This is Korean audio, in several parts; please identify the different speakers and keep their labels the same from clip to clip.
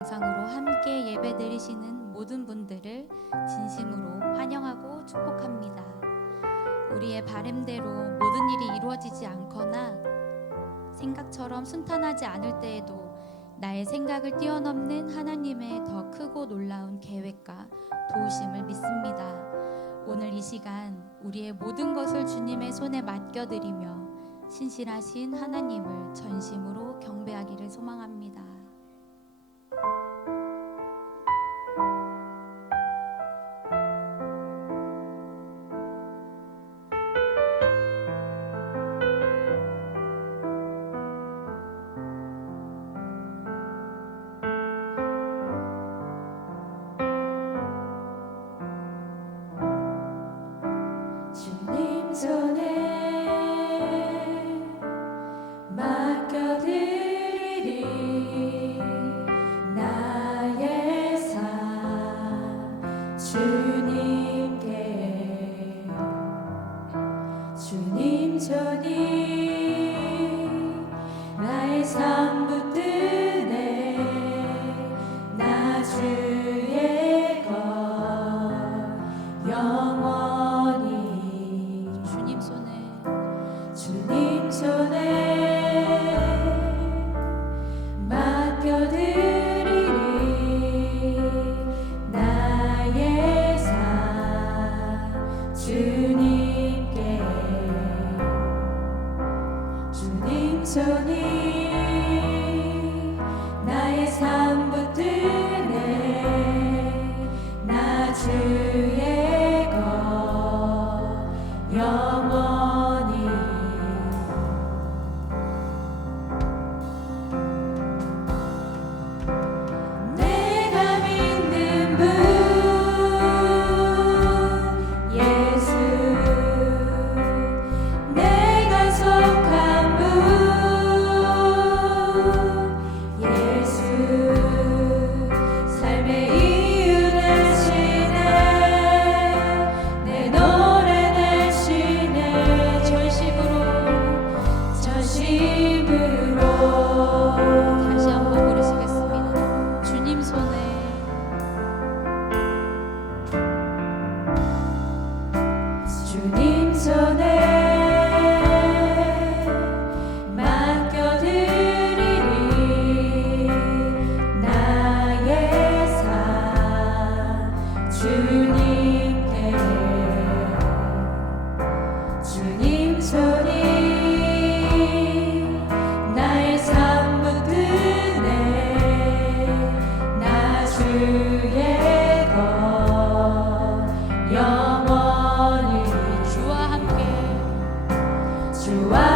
Speaker 1: 영상으로 함께 예배 드리시는 모든 분들을 진심으로 환영하고 축복합니다. 우리의 바램대로 모든 일이 이루어지지 않거나 생각처럼 순탄하지 않을 때에도 나의 생각을 뛰어넘는 하나님의 더 크고 놀라운 계획과 도우심을 믿습니다. 오늘 이 시간 우리의 모든 것을 주님의 손에 맡겨드리며 신실하신 하나님을 전심으로 경배하기를 소망합니다.
Speaker 2: 영
Speaker 1: 주와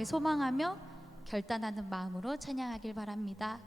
Speaker 1: 거기 소망하며 결단하는 마음으로 찬양하길 바랍니다.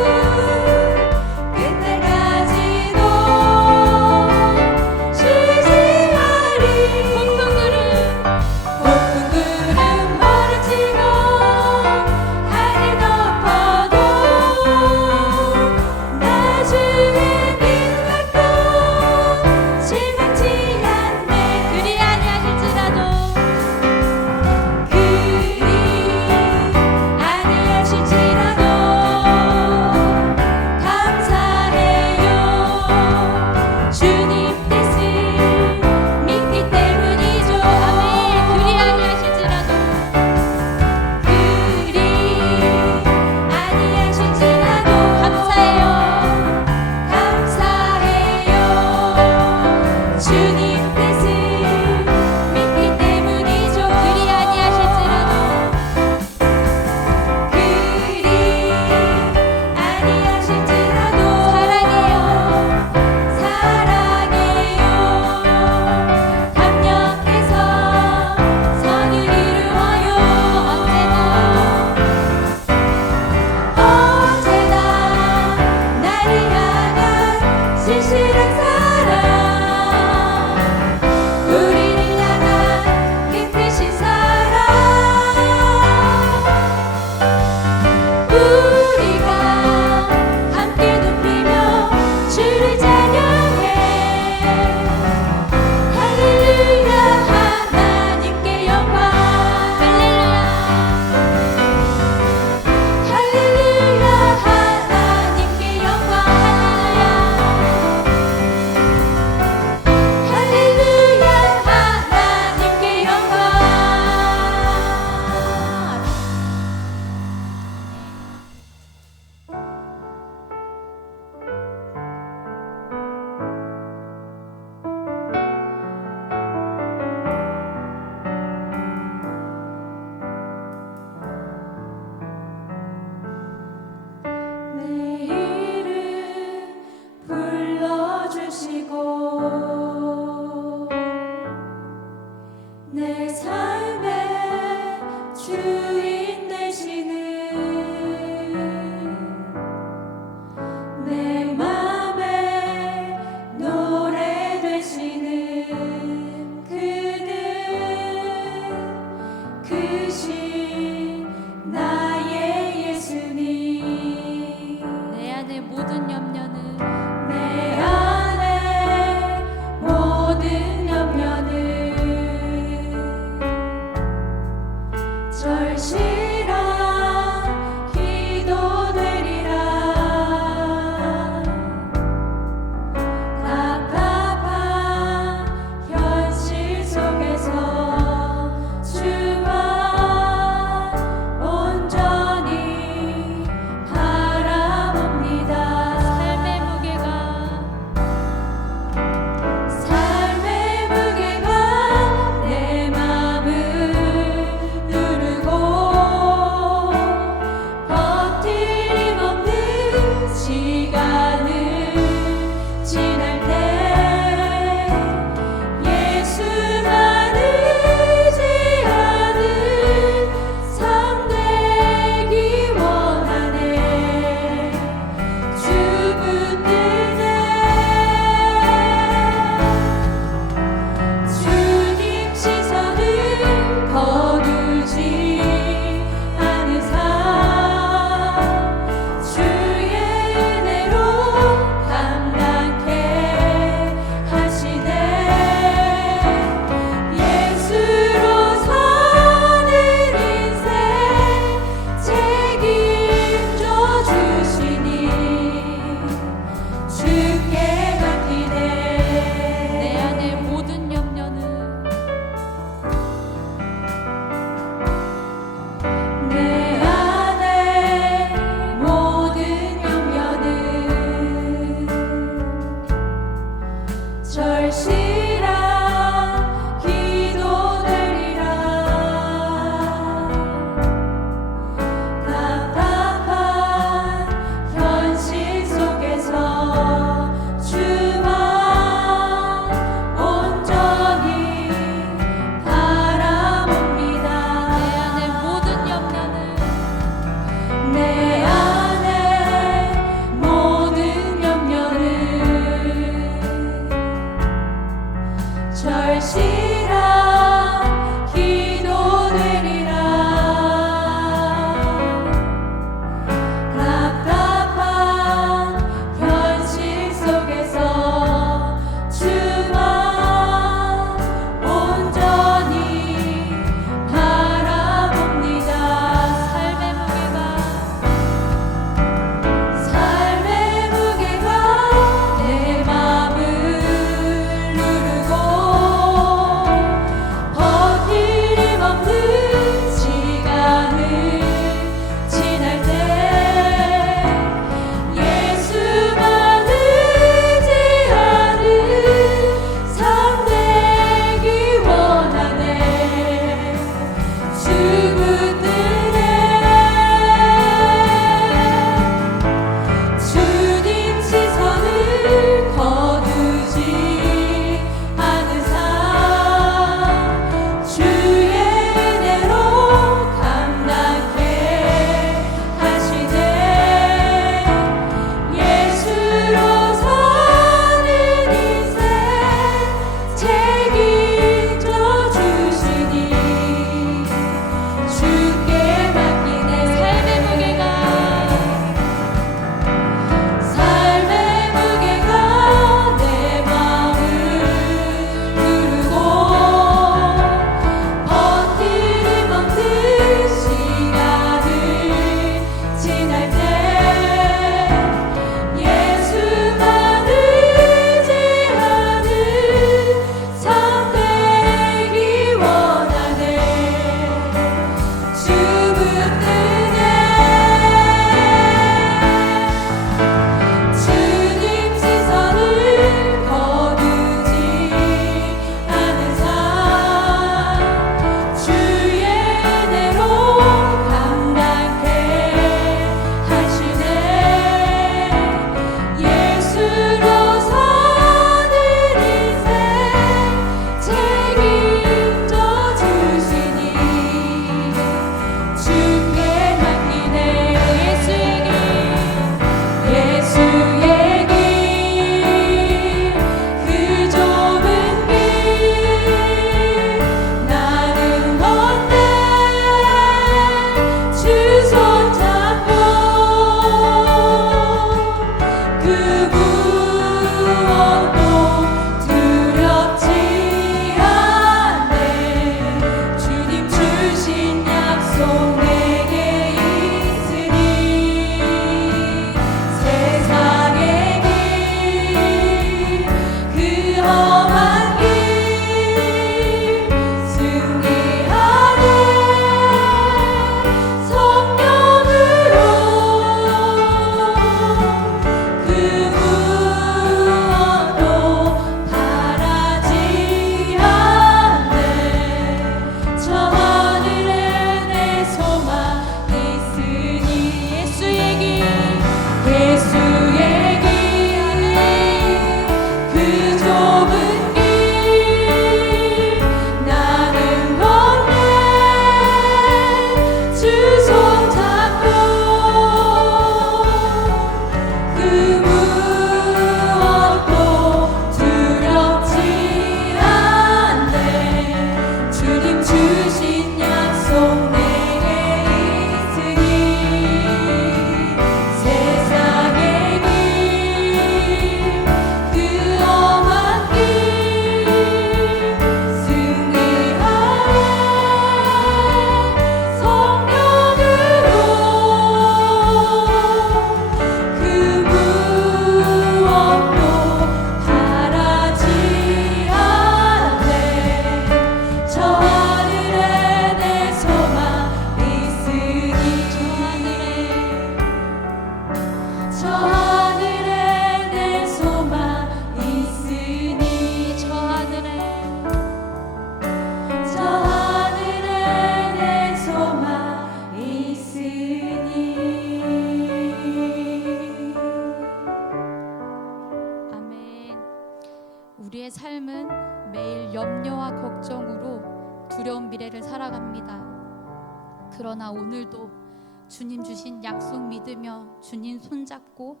Speaker 1: 손잡고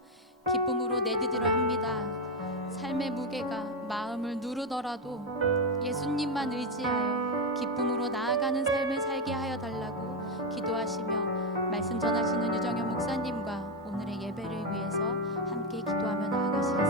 Speaker 1: 기쁨으로 내디디려 합니다. 삶의 무게가 마음을 누르더라도 예수님만 의지하여 기쁨으로 나아가는 삶을 살게 하여 달라고 기도하시며 말씀 전하시는 유정현 목사님과 오늘의 예배를 위해서 함께 기도하며 나아가시겠습니다.